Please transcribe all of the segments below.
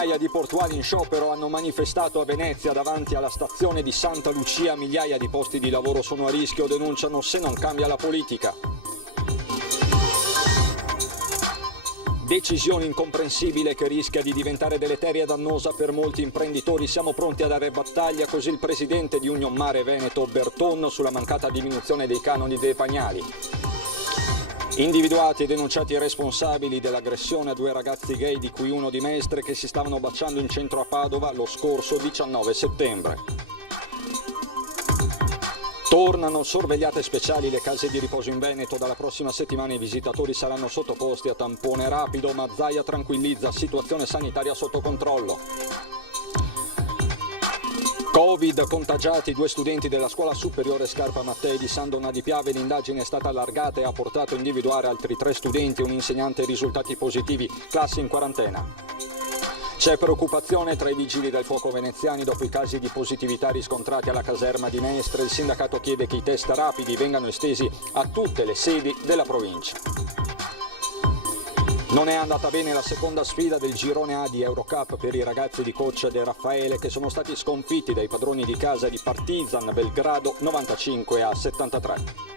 Centinaia di portuali in sciopero hanno manifestato a Venezia davanti alla stazione di Santa Lucia. Migliaia di posti di lavoro sono a rischio, denunciano se non cambia la politica. Decisione incomprensibile che rischia di diventare deleteria e dannosa per molti imprenditori. Siamo pronti a dare battaglia, così il presidente di Union Mare Veneto Berton sulla mancata diminuzione dei canoni dei pagnali. Individuati e denunciati i responsabili dell'aggressione a 2 ragazzi gay, di cui uno di Mestre, che si stavano baciando in centro a Padova lo scorso 19 settembre. Tornano sorvegliate speciali le case di riposo in Veneto. Dalla prossima settimana i visitatori saranno sottoposti a tampone rapido, ma Zaia tranquillizza: situazione sanitaria sotto controllo. Covid, contagiati 2 studenti della scuola superiore Scarpa Mattei di San Donà di Piave. L'indagine è stata allargata e ha portato a individuare altri 3 studenti e un insegnante risultati positivi, classe in quarantena. C'è preoccupazione tra i vigili del fuoco veneziani dopo i casi di positività riscontrati alla caserma di Mestre. Il sindacato chiede che i test rapidi vengano estesi a tutte le sedi della provincia. Non è andata bene la seconda sfida del girone A di Eurocup per i ragazzi di coach De Raffaele, che sono stati sconfitti dai padroni di casa di Partizan Belgrado 95-73.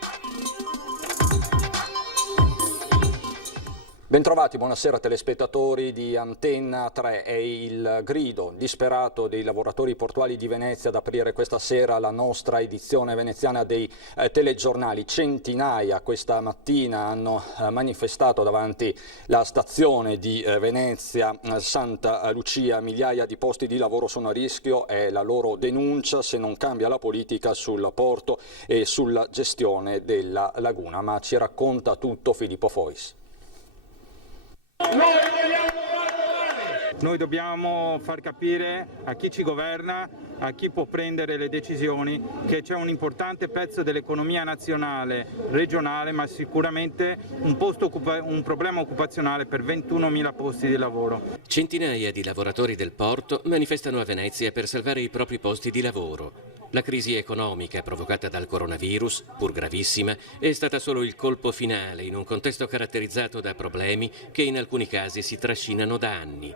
Bentrovati, buonasera telespettatori di Antenna 3. È il grido disperato dei lavoratori portuali di Venezia ad aprire questa sera la nostra edizione veneziana dei telegiornali. Centinaia questa mattina hanno manifestato davanti la stazione di Venezia Santa Lucia. Migliaia di posti di lavoro sono a rischio, è la loro denuncia se non cambia la politica sul porto e sulla gestione della laguna. Ma ci racconta tutto Filippo Fois. Noi dobbiamo far capire a chi ci governa, a chi può prendere le decisioni, che c'è un importante pezzo dell'economia nazionale, regionale, ma sicuramente un problema occupazionale per 21.000 posti di lavoro. Centinaia di lavoratori del porto manifestano a Venezia per salvare i propri posti di lavoro. La crisi economica provocata dal coronavirus, pur gravissima, è stata solo il colpo finale in un contesto caratterizzato da problemi che in alcuni casi si trascinano da anni.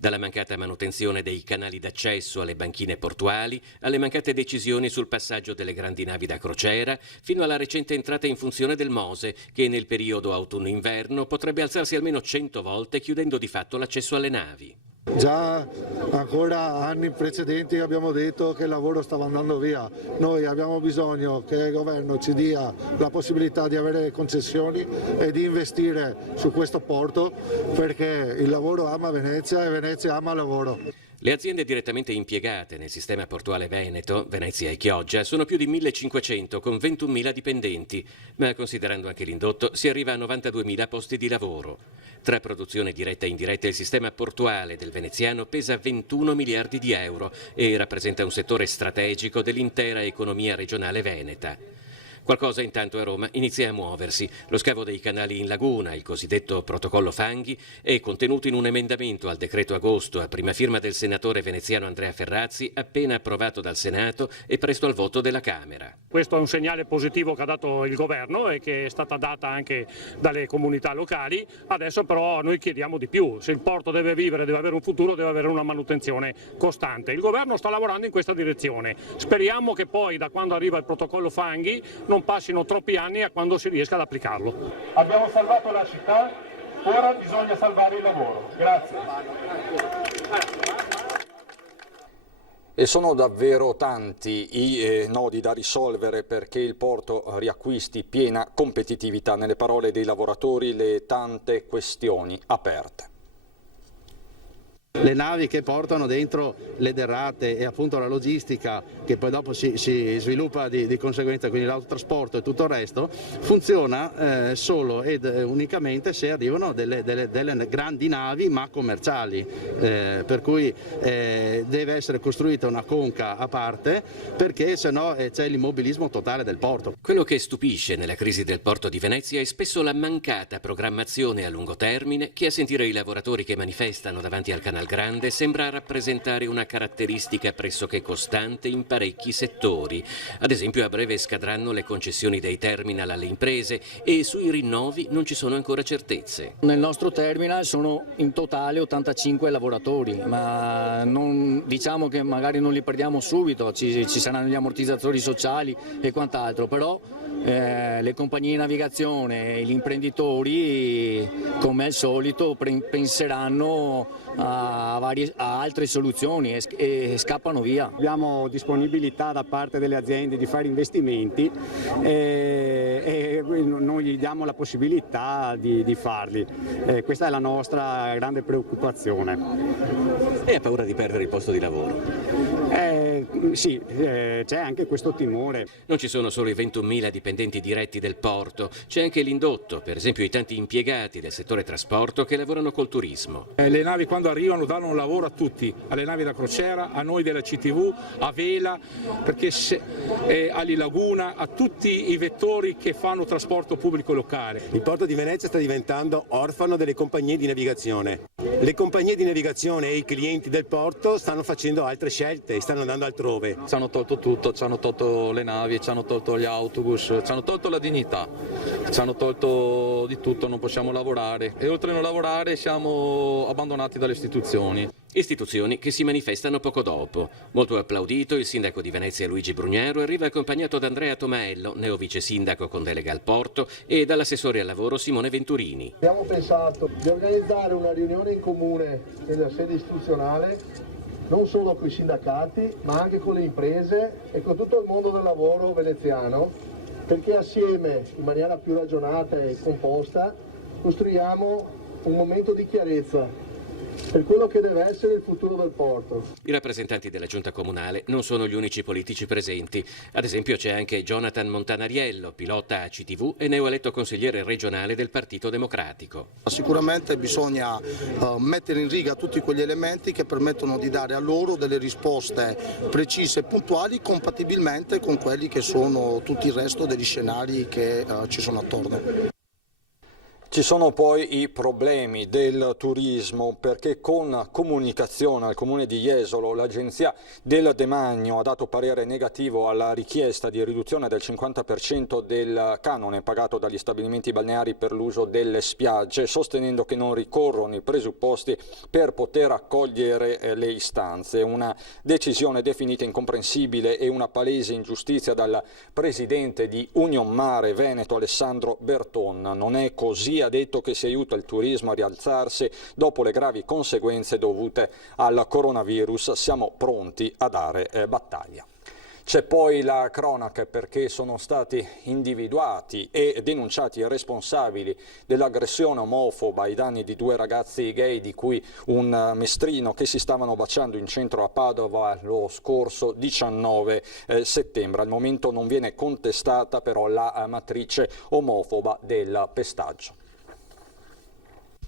Dalla mancata manutenzione dei canali d'accesso alle banchine portuali, alle mancate decisioni sul passaggio delle grandi navi da crociera, fino alla recente entrata in funzione del Mose, che nel periodo autunno-inverno potrebbe alzarsi almeno 100 volte, chiudendo di fatto l'accesso alle navi. Già ancora anni precedenti abbiamo detto che il lavoro stava andando via. Noi abbiamo bisogno che il governo ci dia la possibilità di avere concessioni e di investire su questo porto, perché il lavoro ama Venezia e Venezia ama il lavoro. Le aziende direttamente impiegate nel sistema portuale veneto, Venezia e Chioggia, sono più di 1.500 con 21.000 dipendenti, ma considerando anche l'indotto si arriva a 92.000 posti di lavoro. Tra produzione diretta e indiretta il sistema portuale del veneziano pesa 21 miliardi di euro e rappresenta un settore strategico dell'intera economia regionale veneta. Qualcosa intanto a Roma inizia a muoversi. Lo scavo dei canali in laguna, il cosiddetto protocollo Fanghi, è contenuto in un emendamento al decreto agosto a prima firma del senatore veneziano Andrea Ferrazzi, appena approvato dal Senato e presto al voto della Camera. Questo è un segnale positivo che ha dato il governo e che è stata data anche dalle comunità locali. Adesso però noi chiediamo di più. Se il porto deve vivere, deve avere un futuro, deve avere una manutenzione costante. Il governo sta lavorando in questa direzione. Speriamo che poi, da quando arriva il protocollo Fanghi, non passino troppi anni a quando si riesca ad applicarlo. Abbiamo salvato la città, ora bisogna salvare il lavoro. Grazie. E sono davvero tanti i nodi da risolvere perché il porto riacquisti piena competitività. Nelle parole dei lavoratori, le tante questioni aperte. Le navi che portano dentro le derrate e appunto la logistica, che poi dopo si sviluppa di conseguenza, quindi l'autotrasporto e tutto il resto, funziona solo ed unicamente se arrivano delle grandi navi ma commerciali, per cui deve essere costruita una conca a parte, perché sennò c'è l'immobilismo totale del porto. Quello che stupisce nella crisi del porto di Venezia è spesso la mancata programmazione a lungo termine che, a sentire i lavoratori che manifestano davanti al Canal grande sembra rappresentare una caratteristica pressoché costante in parecchi settori. Ad esempio, a breve scadranno le concessioni dei terminal alle imprese e sui rinnovi non ci sono ancora certezze. Nel nostro terminal sono in totale 85 lavoratori, ma diciamo che magari non li perdiamo subito, ci saranno gli ammortizzatori sociali e quant'altro, però le compagnie di navigazione e gli imprenditori, come al solito, penseranno a altre soluzioni e scappano via. Abbiamo disponibilità da parte delle aziende di fare investimenti e noi gli diamo la possibilità di farli. Questa è la nostra grande preoccupazione. E ha paura di perdere il posto di lavoro? Sì, c'è anche questo timore. Non ci sono solo i 21.000 dipendenti diretti del porto, c'è anche l'indotto, per esempio i tanti impiegati del settore trasporto che lavorano col turismo. Le navi quando arrivano danno un lavoro a tutti, alle navi da crociera, a noi della CTV, a Vela, perché Ali Laguna, a tutti i vettori che fanno trasporto pubblico locale. Il porto di Venezia sta diventando orfano delle compagnie di navigazione. Le compagnie di navigazione e i clienti del porto stanno facendo altre scelte e stanno andando altrove. Ci hanno tolto tutto, ci hanno tolto le navi, ci hanno tolto gli autobus, ci hanno tolto la dignità, ci hanno tolto di tutto, non possiamo lavorare e oltre a non lavorare siamo abbandonati dalle istituzioni. Istituzioni che si manifestano poco dopo. Molto applaudito, il sindaco di Venezia Luigi Brugnaro arriva accompagnato da Andrea Tomaello, neo vice sindaco con delega al porto, e dall'assessore al lavoro Simone Venturini. Abbiamo pensato di organizzare una riunione in comune nella sede istituzionale, non solo con i sindacati, ma anche con le imprese e con tutto il mondo del lavoro veneziano, perché assieme, in maniera più ragionata e composta, costruiamo un momento di chiarezza per quello che deve essere il futuro del porto. I rappresentanti della giunta comunale non sono gli unici politici presenti. Ad esempio c'è anche Jonathan Montanariello, pilota a CTV e neoeletto consigliere regionale del Partito Democratico. Sicuramente bisogna mettere in riga tutti quegli elementi che permettono di dare a loro delle risposte precise e puntuali, compatibilmente con quelli che sono tutto il resto degli scenari che ci sono attorno. Ci sono poi i problemi del turismo, perché con comunicazione al Comune di Jesolo l'Agenzia del Demanio ha dato parere negativo alla richiesta di riduzione del 50% del canone pagato dagli stabilimenti balneari per l'uso delle spiagge, sostenendo che non ricorrono i presupposti per poter accogliere le istanze. Una decisione definita incomprensibile e una palese ingiustizia dal presidente di Union Mare Veneto Alessandro Berton. Non è così, ha detto, che si aiuta il turismo a rialzarsi dopo le gravi conseguenze dovute al coronavirus. Siamo pronti a dare battaglia. C'è poi la cronaca, perché sono stati individuati e denunciati i responsabili dell'aggressione omofoba ai danni di due ragazzi gay, di cui un mestrino, che si stavano baciando in centro a Padova lo scorso 19 settembre. Al momento non viene contestata però la matrice omofoba del pestaggio.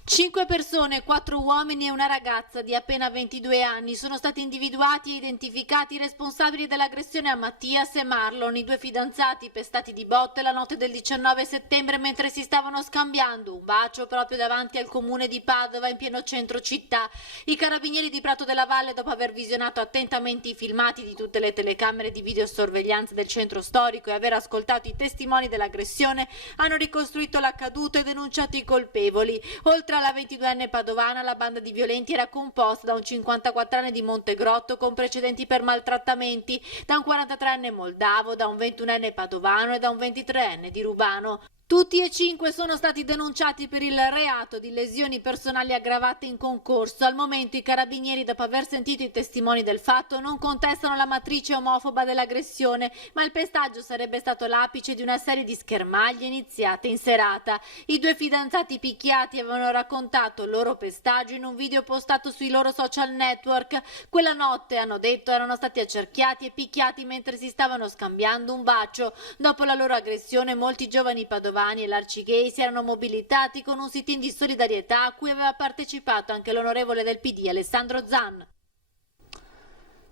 5 persone, 4 uomini e una ragazza di appena 22 anni sono stati individuati e identificati responsabili dell'aggressione a Mattias e Marlon, i due fidanzati pestati di botte la notte del 19 settembre mentre si stavano scambiando un bacio proprio davanti al comune di Padova in pieno centro città. I carabinieri di Prato della Valle, dopo aver visionato attentamente i filmati di tutte le telecamere di videosorveglianza del centro storico e aver ascoltato i testimoni dell'aggressione, hanno ricostruito l'accaduto e denunciato i colpevoli. Oltre alla 22enne padovana, la banda di violenti era composta da un 54enne di Montegrotto con precedenti per maltrattamenti, da un 43enne moldavo, da un 21enne padovano e da un 23enne di Rubano. Tutti e 5 sono stati denunciati per il reato di lesioni personali aggravate in concorso. Al momento i carabinieri, dopo aver sentito i testimoni del fatto, non contestano la matrice omofoba dell'aggressione, ma il pestaggio sarebbe stato l'apice di una serie di schermaglie iniziate in serata. I due fidanzati picchiati avevano raccontato il loro pestaggio in un video postato sui loro social network. Quella notte, hanno detto, erano stati accerchiati e picchiati mentre si stavano scambiando un bacio. Dopo la loro aggressione, molti giovani padovani e l'Arcigay si erano mobilitati con un sit-in di solidarietà a cui aveva partecipato anche l'onorevole del PD Alessandro Zan.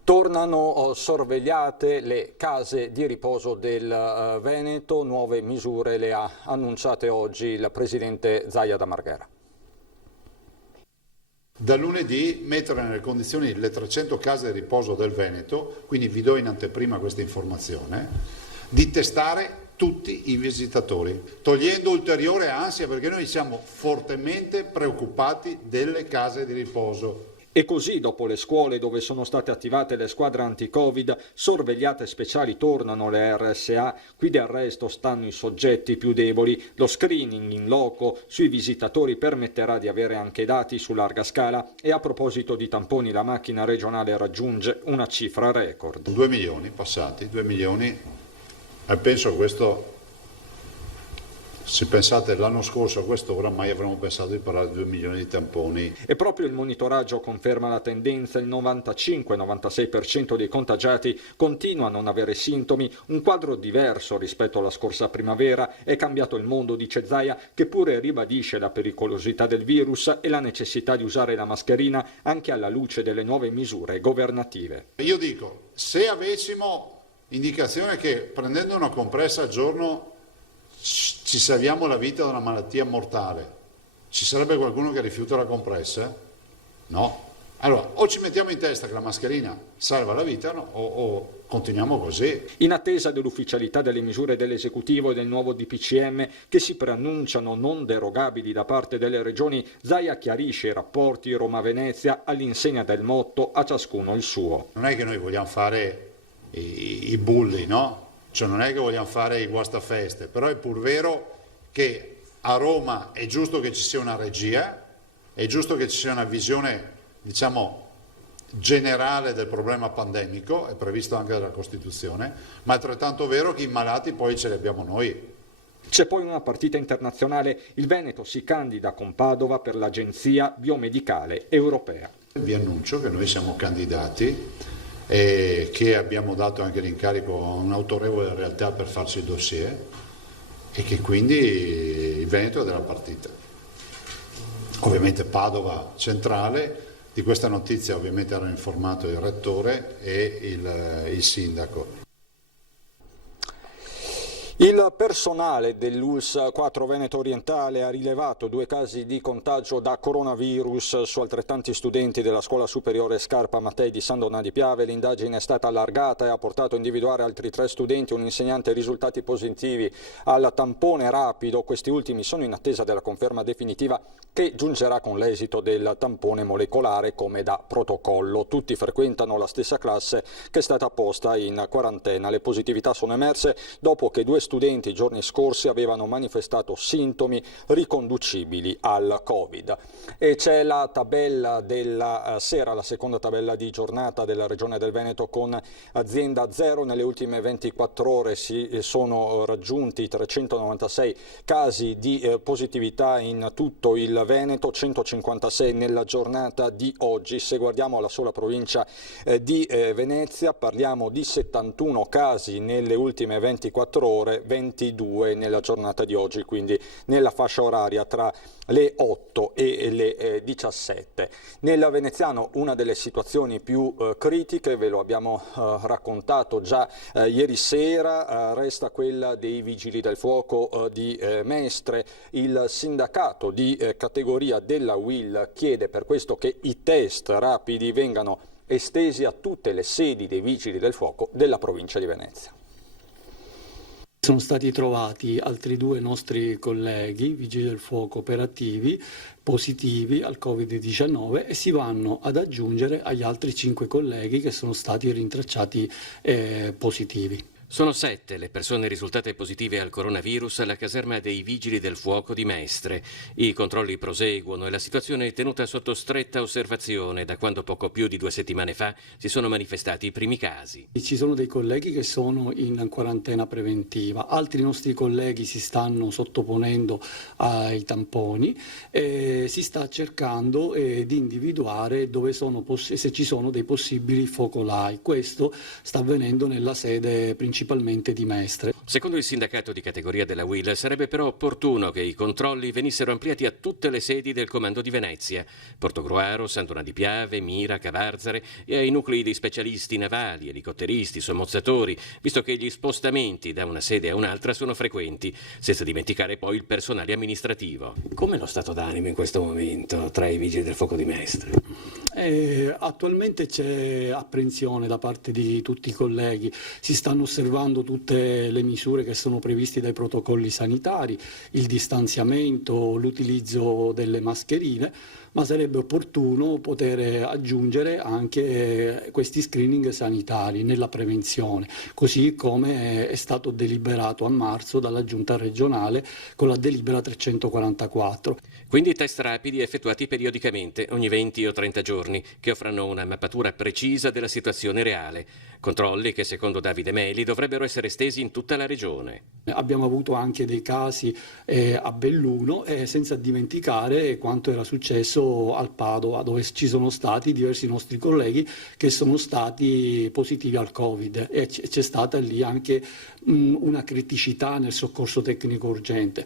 Tornano sorvegliate le case di riposo del Veneto, nuove misure le ha annunciate oggi il presidente Zaia da Marghera. da lunedì mettere nelle condizioni le 300 case di riposo del Veneto, quindi vi do in anteprima questa informazione, di testare tutti i visitatori, togliendo ulteriore ansia perché noi siamo fortemente preoccupati delle case di riposo. E così, dopo le scuole dove sono state attivate le squadre anti-Covid, sorvegliate speciali tornano le RSA, qui del resto stanno i soggetti più deboli. Lo screening in loco sui visitatori permetterà di avere anche dati su larga scala e a proposito di tamponi la macchina regionale raggiunge una cifra record. 2 milioni passati, 2 milioni, e penso questo... Se pensate l'anno scorso a quest'ora mai avremmo pensato di parlare di 2 milioni di tamponi. E proprio il monitoraggio conferma la tendenza, il 95-96% dei contagiati continua a non avere sintomi, un quadro diverso rispetto alla scorsa primavera. È cambiato il mondo, dice Zaia, che pure ribadisce la pericolosità del virus e la necessità di usare la mascherina anche alla luce delle nuove misure governative. Io dico, se avessimo indicazione che prendendo una compressa al giorno ci salviamo la vita da una malattia mortale, ci sarebbe qualcuno che rifiuta la compressa? No. Allora, o ci mettiamo in testa che la mascherina salva la vita, no? o continuiamo così. In attesa dell'ufficialità delle misure dell'esecutivo e del nuovo DPCM che si preannunciano non derogabili da parte delle regioni, Zaia chiarisce i rapporti Roma-Venezia all'insegna del motto "a ciascuno il suo". Non è che noi vogliamo fare i bulli, no? Cioè non è che vogliamo fare i guastafeste, però è pur vero che a Roma è giusto che ci sia una regia, è giusto che ci sia una visione, diciamo, generale del problema pandemico, è previsto anche dalla Costituzione, ma è altrettanto vero che i malati poi ce li abbiamo noi. C'è poi una partita internazionale, il Veneto si candida con Padova per l'Agenzia Biomedicale Europea. Vi annuncio che noi siamo candidati e che abbiamo dato anche l'incarico a un'autorevole realtà per farci il dossier e che quindi il Veneto è della partita. Ovviamente Padova centrale, di questa notizia ovviamente hanno informato il rettore e il sindaco. Il personale dell'ULSS 4 Veneto Orientale ha rilevato 2 casi di contagio da coronavirus su altrettanti studenti della scuola superiore Scarpa Mattei di San Donà di Piave. L'indagine è stata allargata e ha portato a individuare altri 3 studenti, un insegnante, risultati positivi al tampone rapido. Questi ultimi sono in attesa della conferma definitiva che giungerà con l'esito del tampone molecolare come da protocollo. Tutti frequentano la stessa classe che è stata posta in quarantena. Le positività sono emerse dopo che 2 studenti i giorni scorsi avevano manifestato sintomi riconducibili al Covid. E c'è la tabella della sera, la seconda tabella di giornata della Regione del Veneto con azienda zero. Nelle ultime 24 ore si sono raggiunti 396 casi di positività in tutto il Veneto, 156 nella giornata di oggi. Se guardiamo la sola provincia di Venezia parliamo di 71 casi nelle ultime 24 ore, 22 nella giornata di oggi, quindi nella fascia oraria tra le 8 e le 17. Nel veneziano una delle situazioni più critiche, ve lo abbiamo raccontato già ieri sera, resta quella dei vigili del fuoco di Mestre. Il sindacato di categoria della UIL chiede per questo che i test rapidi vengano estesi a tutte le sedi dei vigili del fuoco della provincia di Venezia. Sono stati trovati altri 2 nostri colleghi, vigili del fuoco operativi, positivi al Covid-19 e si vanno ad aggiungere agli altri 5 colleghi che sono stati rintracciati positivi. Sono 7 le persone risultate positive al coronavirus alla caserma dei Vigili del Fuoco di Mestre. I controlli proseguono e la situazione è tenuta sotto stretta osservazione da quando poco più di 2 settimane fa si sono manifestati i primi casi. Ci sono dei colleghi che sono in quarantena preventiva, altri nostri colleghi si stanno sottoponendo ai tamponi e si sta cercando di individuare dove sono se ci sono dei possibili focolai. Questo sta avvenendo nella sede principale principalmente di Mestre. Secondo il sindacato di categoria della UIL sarebbe però opportuno che i controlli venissero ampliati a tutte le sedi del Comando di Venezia, Portogruaro, Sant'Ona di Piave, Mira, Cavarzare e ai nuclei di specialisti navali, elicotteristi, sommozzatori, visto che gli spostamenti da una sede a un'altra sono frequenti, senza dimenticare poi il personale amministrativo. Come lo stato d'animo in questo momento tra i vigili del fuoco di Mestre? Attualmente c'è apprensione da parte di tutti i colleghi, si stanno osservando tutte le misure che sono previste dai protocolli sanitari, il distanziamento, l'utilizzo delle mascherine, ma sarebbe opportuno poter aggiungere anche questi screening sanitari nella prevenzione, così come è stato deliberato a marzo dalla Giunta regionale con la delibera 344. Quindi test rapidi effettuati periodicamente, ogni 20 o 30 giorni, che offrano una mappatura precisa della situazione reale. Controlli che, secondo Davide Meli, dovrebbero essere estesi in tutta la regione. Abbiamo avuto anche dei casi a Belluno, senza dimenticare quanto era successo al Padova, dove ci sono stati diversi nostri colleghi che sono stati positivi al Covid e c'è stata lì anche una criticità nel soccorso tecnico urgente.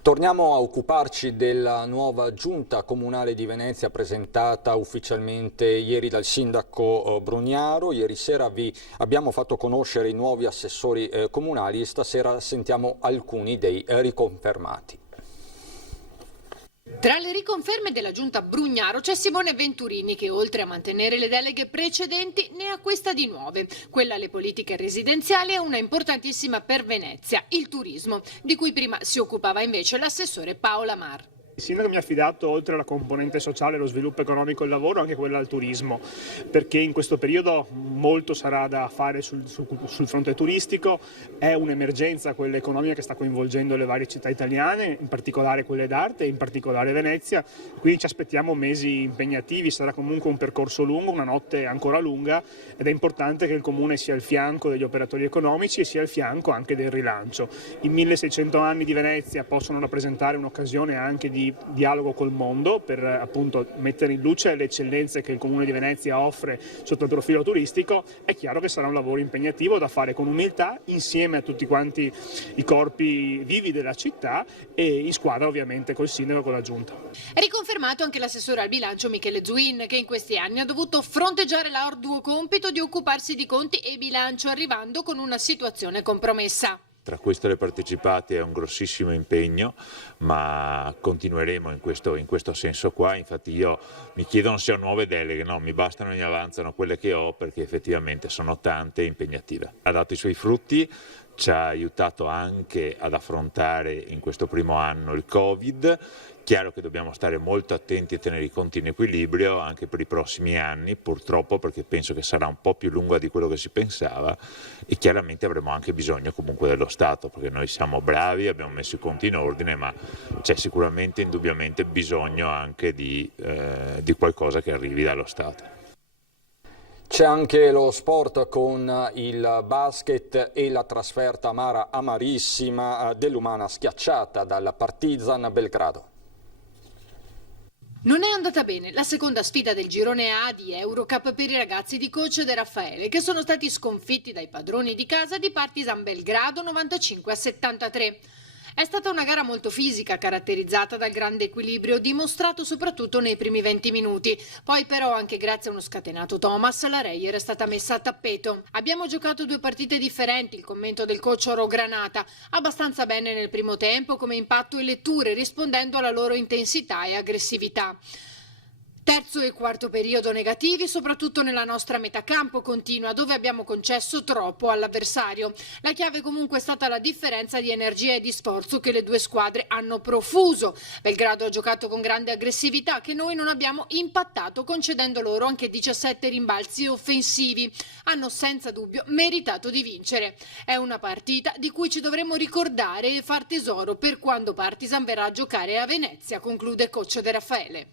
Torniamo a occuparci della nuova giunta comunale di Venezia presentata ufficialmente ieri dal sindaco Brugnaro. Ieri sera vi abbiamo fatto conoscere i nuovi assessori comunali e stasera sentiamo alcuni dei riconfermati. Tra le riconferme della giunta Brugnaro c'è Simone Venturini che, oltre a mantenere le deleghe precedenti, ne acquista di nuove. Quella alle politiche residenziali è una importantissima per Venezia, il turismo, di cui prima si occupava invece l'assessore Paola Mar. Il sindaco mi ha affidato, oltre alla componente sociale, lo sviluppo economico e il lavoro, anche quella al turismo, perché in questo periodo molto sarà da fare sul fronte turistico. È un'emergenza quella economica che sta coinvolgendo le varie città italiane, in particolare quelle d'arte e in particolare Venezia, quindi ci aspettiamo mesi impegnativi, sarà comunque un percorso lungo, una notte ancora lunga, ed è importante che il Comune sia al fianco degli operatori economici e sia al fianco anche del rilancio. I 1600 anni di Venezia possono rappresentare un'occasione anche di dialogo col mondo per appunto mettere in luce le eccellenze che il Comune di Venezia offre sotto il profilo turistico. È chiaro che sarà un lavoro impegnativo da fare con umiltà insieme a tutti quanti i corpi vivi della città e in squadra ovviamente col sindaco e con la giunta. È riconfermato anche l'assessore al bilancio Michele Zuin, che in questi anni ha dovuto fronteggiare l'arduo compito di occuparsi di conti e bilancio, arrivando con una situazione compromessa. Tra queste e le partecipate è un grossissimo impegno, ma continueremo in questo senso qua. Infatti io mi chiedono se ho nuove deleghe, no, mi bastano e mi avanzano quelle che ho, perché effettivamente sono tante e impegnative. Ha dato i suoi frutti, ci ha aiutato anche ad affrontare in questo primo anno il Covid. Chiaro che dobbiamo stare molto attenti e tenere i conti in equilibrio anche per i prossimi anni, purtroppo, perché penso che sarà un po' più lunga di quello che si pensava, e chiaramente avremo anche bisogno comunque dello Stato, perché noi siamo bravi, abbiamo messo i conti in ordine, ma c'è sicuramente, indubbiamente bisogno anche di qualcosa che arrivi dallo Stato. C'è anche lo sport con il basket e la trasferta amara, amarissima dell'Umana schiacciata dal Partizan Belgrado. Non è andata bene la seconda sfida del girone A di Eurocup per i ragazzi di coach De Raffaele, che sono stati sconfitti dai padroni di casa di Partizan Belgrado 95-73. È stata una gara molto fisica, caratterizzata dal grande equilibrio dimostrato soprattutto nei primi 20 minuti. Poi però, anche grazie a uno scatenato Thomas, la Reyer è stata messa a tappeto. Abbiamo giocato due partite differenti, il commento del coach Oro Granata. Abbastanza bene nel primo tempo come impatto e letture, rispondendo alla loro intensità e aggressività. Terzo e quarto periodo negativi, soprattutto nella nostra metà campo continua, dove abbiamo concesso troppo all'avversario. La chiave comunque è stata la differenza di energia e di sforzo che le due squadre hanno profuso. Belgrado ha giocato con grande aggressività che noi non abbiamo impattato, concedendo loro anche 17 rimbalzi offensivi. Hanno senza dubbio meritato di vincere. È una partita di cui ci dovremo ricordare e far tesoro per quando Partizan verrà a giocare a Venezia, conclude coach De Raffaele.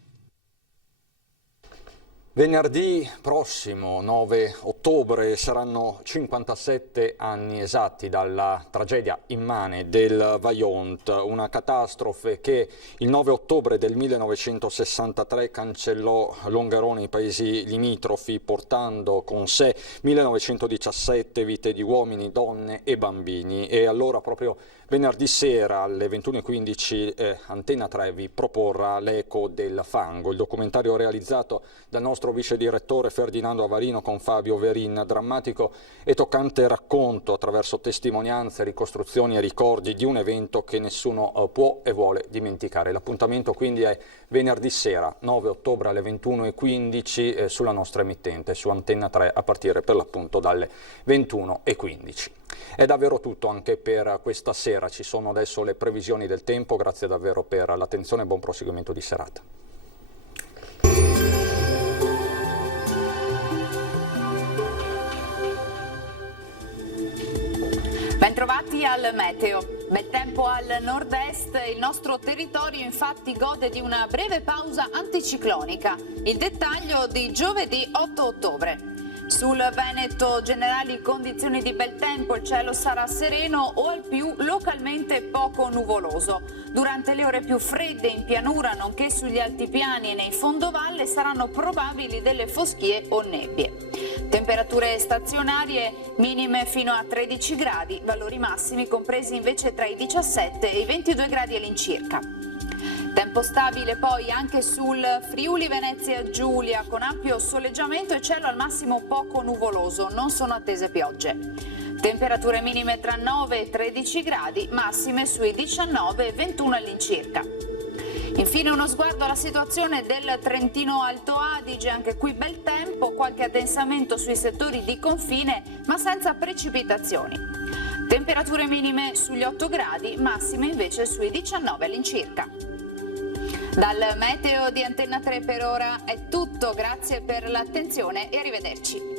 Venerdì prossimo, 9 ottobre, saranno 57 anni esatti dalla tragedia immane del Vajont, una catastrofe che il 9 ottobre del 1963 cancellò Longarone e i paesi limitrofi, portando con sé 1917 vite di uomini, donne e bambini. E allora proprio venerdì sera alle 21:15 Antenna 3 vi proporrà L'eco del fango, il documentario realizzato dal nostro vice direttore Ferdinando Avarino con Fabio Verin, drammatico e toccante racconto attraverso testimonianze, ricostruzioni e ricordi di un evento che nessuno può e vuole dimenticare. L'appuntamento quindi è venerdì sera 9 ottobre alle 21:15 sulla nostra emittente, su Antenna 3, a partire per l'appunto dalle 21:15. È davvero tutto anche per questa sera, ci sono adesso le previsioni del tempo, grazie davvero per l'attenzione e buon proseguimento di serata. Bentrovati al meteo. Bel tempo al nord-est, il nostro territorio infatti gode di una breve pausa anticiclonica. Il dettaglio di giovedì 8 ottobre. Sul Veneto generali condizioni di bel tempo, il cielo sarà sereno o al più localmente poco nuvoloso. Durante le ore più fredde in pianura, nonché sugli altipiani e nei fondovalle, saranno probabili delle foschie o nebbie. Temperature stazionarie minime fino a 13 gradi, valori massimi compresi invece tra i 17 e i 22 gradi all'incirca. Tempo stabile poi anche sul Friuli Venezia Giulia, con ampio soleggiamento e cielo al massimo poco nuvoloso, non sono attese piogge. Temperature minime tra 9 e 13 gradi, massime sui 19 e 21 all'incirca. Infine uno sguardo alla situazione del Trentino Alto Adige, anche qui bel tempo, qualche addensamento sui settori di confine ma senza precipitazioni. Temperature minime sugli 8 gradi, massime invece sui 19 all'incirca. Dal meteo di Antenna 3 per ora è tutto, grazie per l'attenzione e arrivederci.